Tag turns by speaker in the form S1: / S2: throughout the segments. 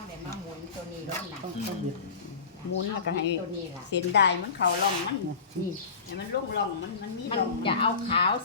S1: ได้มาหมุนตัวนี้ลงหนัก
S2: ต้องบิด
S3: หมุนแล้วก็ให้
S1: ตัวนี้ล่ะ
S3: เส้นได้มันเข้าร่องมันนี่ให้มันร่องมันมี
S1: มัน
S3: ร่อง
S1: จะเอาขาว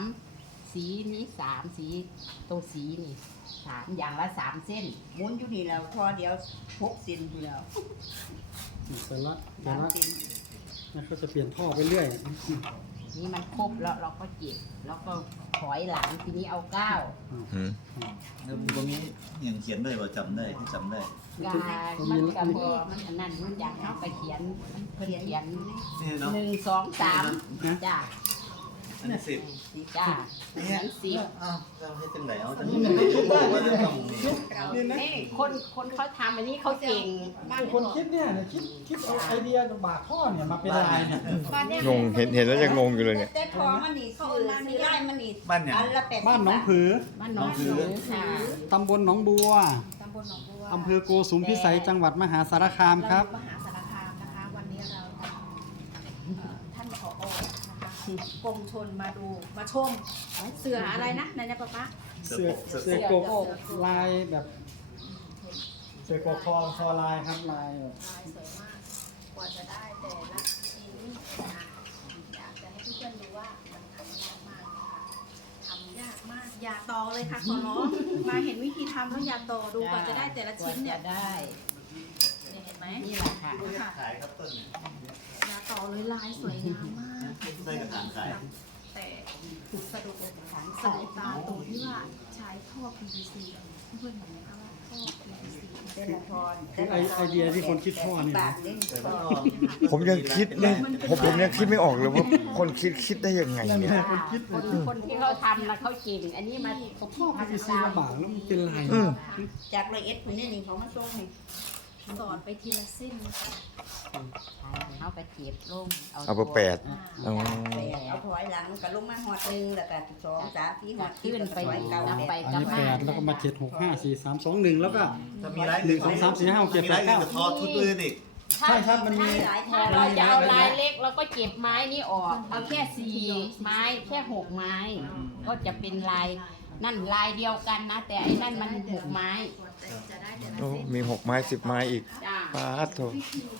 S1: 3สีนี้3สีตัวสีนี่3อย่างละ3เส้น
S3: หมุนอยู่นี่แล้วพอเดียว6เซนอยู่แล้ว
S2: แต่ละ
S3: 3เซน
S2: นะเขาจะเปลี่ยนท่อไปเรื่อย
S1: นี่มันครบแล้วเราก็เก็บแล้วก็ถอยหลังทีนี้เอาก้าว
S4: แล้วตรงนี้ยังเขียนด้วยว่าจำได้ที่จำได้
S1: กามันกับมันอันนั้นมันอยากเอาไปเขียนเพิ่นเขียน
S4: นี่เนาะ
S1: 1 2 3จ้า
S4: อันนี้สิบ
S1: จ้าอัน10
S4: อ้าวเราให้จังไหนเอาจังไหนบอกว่าจะต้องนี่
S1: นี่คนเขาทำอันนี้เขาเก่ง
S2: คนคิดเนี่ยคิดเอาไอเดียบากท่อเนี่ยมาเป็นลายเนี่ย
S5: งงเห็นแล้วยังงงอยู่เลยเนี่ย
S3: แต่ทอมันนี่คือไล่มันนี่
S4: บ้านเนี่ย
S3: อันละ80
S2: บ้านหนองผือ
S1: บ้านน้องผือค่ะ
S2: ตำบลหนองบัว
S6: ตำบลหนองบัว
S2: อำเภอโกสุมพิสัยจังหวัดมหาสารคามครับ
S6: มหาสารคามนะคะ วันนี้เราท่านผอนะคะกรมชนมาดูมาชมเสืออะไรนะนายป๊า
S2: เสือกกลายแบบเสือกกคอลายครับลายแบบ
S6: ลายสวยมากกว่าจะได้แต่ละชิ้นนะคะอยากจะให้เพื่อนๆรู้ว่ามันทำยากมากนะคะทำยากมากอย่าต่อเลยค่ะขอร้องมาเห็นวิธีทำแล้วอย่าต่อดูกว่าจะได้แต่ละชิ้นเนี่ย
S1: จะได้
S6: เห็นไหม
S1: นี่แหละค่ะ
S6: ค่ะ
S4: ขายครับต้นเนี่ย
S6: อย่าต่อเลยลายสวยงามมาก
S4: ได้กระถางขาย
S6: แต่สะดุดตาตรงที่ว่าใช้ท่อ PVC เพื่อนๆเห็นไหมคะว่าท่อ PVC
S3: แต่ละทอน
S2: คือไอเดียที่คนคิดท่อนี่
S3: บา
S2: นะ
S3: ทนี่
S4: แต่ว่าก็
S5: ผมยังคิดไม่ผมยังคิดไม่ออกเลยว่าคนคิดได้ยังไงเนี่ย
S1: คนที่เขาทำนะเขาเก่งอันนี้มา
S2: ท่อ PVC มาบากแล้วมันเป็นลาย
S3: จาก101คนนี้นี่เขามาส่งนี่
S6: สอนไปทีละเส้นนะคะ
S1: เอาไปเก็บลง
S5: เอาไปแปดอ๋อ
S3: เอาถอยหลังก็ลงมาหอด1แล้วก็2 3 4หอด
S1: ขึ้นไป
S3: ถอยเก่า
S1: นับ
S3: เด็
S1: ไป
S2: อัน
S1: กับ
S2: นี้
S1: มา
S2: 8แล้วก็มา7 6 5 4 3 2 1แล้วก็
S4: ถ้ามีไลฟ์
S2: 1 2 3 4 5 6 7
S4: มีไล
S2: 8
S4: ฟ์กับทอทุกอื่นอีก
S2: ใช่ครับมันมี
S1: ถ้าเราจะเอาลายเล็กเราก็เก็บไม้นี้ออกเอาแค่4ไม้แค่6ไม้ ก็จะเป็นลายนั่นลายเดียวกันนะ แต่ไอ้นั่นมัน6ไม้
S6: จะได้แต่ละ
S5: โอ้
S6: เส้น
S5: มี6 ไม้ 10 ไม้อีก
S1: จ้า
S5: ปาดโถ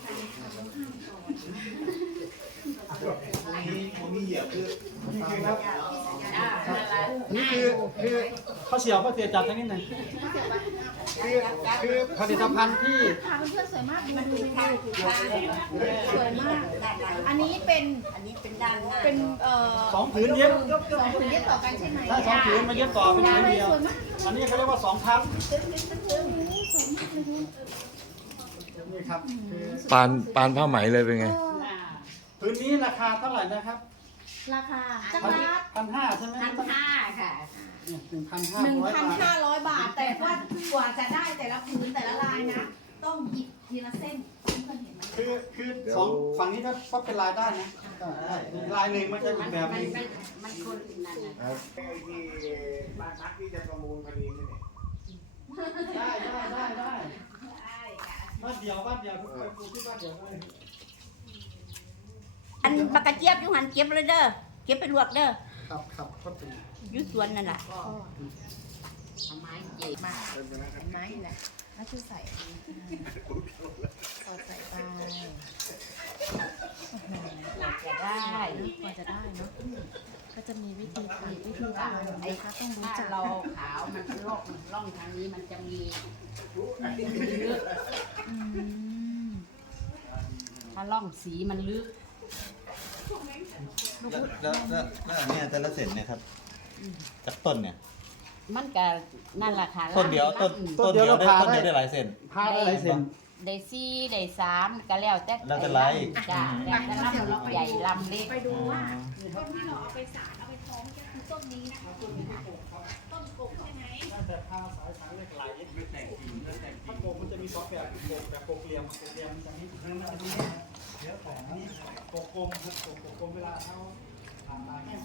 S4: มีเหยียบคือ
S2: ครับ
S1: จ้านั่นแหละ
S2: นี่คือข้าวเสียวข้าวเสียจัดทั้งนี้หน่อยคือผลิตภัณฑ์ที่
S6: ค่ะเพื่อนๆสวยมากดูดู
S3: ทางสวยมากด้านหลัง
S6: อันนี้เป็น
S3: อันนี้เป็นด้านหน้า
S6: เป็น
S2: 2 ผืนเย็บ
S6: สองผืนเย็บต่อกันใช่ไหม
S2: ถ้า2 ผืนมาเย็บต่อเป็นผืนเดียว
S6: สวยมาก
S2: อันนี้เขาเรียกว่า2 ทับนี่ครับคือ
S5: ปานผ้าไหมเลยเป็นไง
S2: ผืนนี้ราคาเท่าไหร่นะครับ
S6: ราคาจังละ
S2: 1,500ใช่ไหม
S1: 1,500ค่ะ
S2: 1,500
S6: 1,500 บาท แต่ว่ากว่าจะได้แต่ละผืนแต่ละลายนะ ต้องหยิบทีละเส้นเพื่อนๆเห็นไหม
S2: คือสองฝั่งนี้ก็เป็นลายได้นะลายหนึ่งมันจะอีกแบบหนึง
S1: มันคนนั่นน่ะ
S7: ที่บ้านพักที่จะประมูลพอดีนี่เนี่ย
S2: ได้บ้านเดียวทุกคนกูที่บ้านเดียวได้
S3: อันปากกระเจี๊ยบอยู่หันเก็บเลยเด้อเก็บไปลวกเด้อ
S2: ครับก็เป็น
S3: อยู่สวนนั่นแหละ
S1: เอาไม้เก็บมา
S6: ไม้แหละแล้วคือใส่สอดใส่ไป
S1: จะได้
S6: กว่าจะได้เนาะก็จะมีวิธีการวิธีการนะคะต้องรู้
S1: ถ้า
S6: จัก
S1: เราขาวมันร่องทางนี้มันจะมีลึก
S6: อืม
S1: ถ้าร่องสีมันลึก
S4: แล้วอันเนี้ยแต่ละเส้นเนี่ยครับจากต้นเนี่ย
S1: มันก็นั่นแหละค่ะ
S4: ต้นเดียวต้นเดียวได้หลายเส้น
S2: พาอะไรเสร็จ
S1: ได้4ได้3ก็แล้วแต่
S4: แล้วแต่ลาย
S1: จ้าแล้วแต่ลำใหญ่ลำเล็ก
S6: ไปดูว่าต้นที่เราเอาไปสารเอาไปท้องก็คือต้นนี้นะคะต้นกบใช่ไหม
S2: แต่พาสายเหล็กไหลถ้าโกมันจะมี2แบบแบบโกเหลี่ยมมันจะมีเดี๋ยวแต่นี้โกกลมครับโกกลมเวลาเขาแห้ง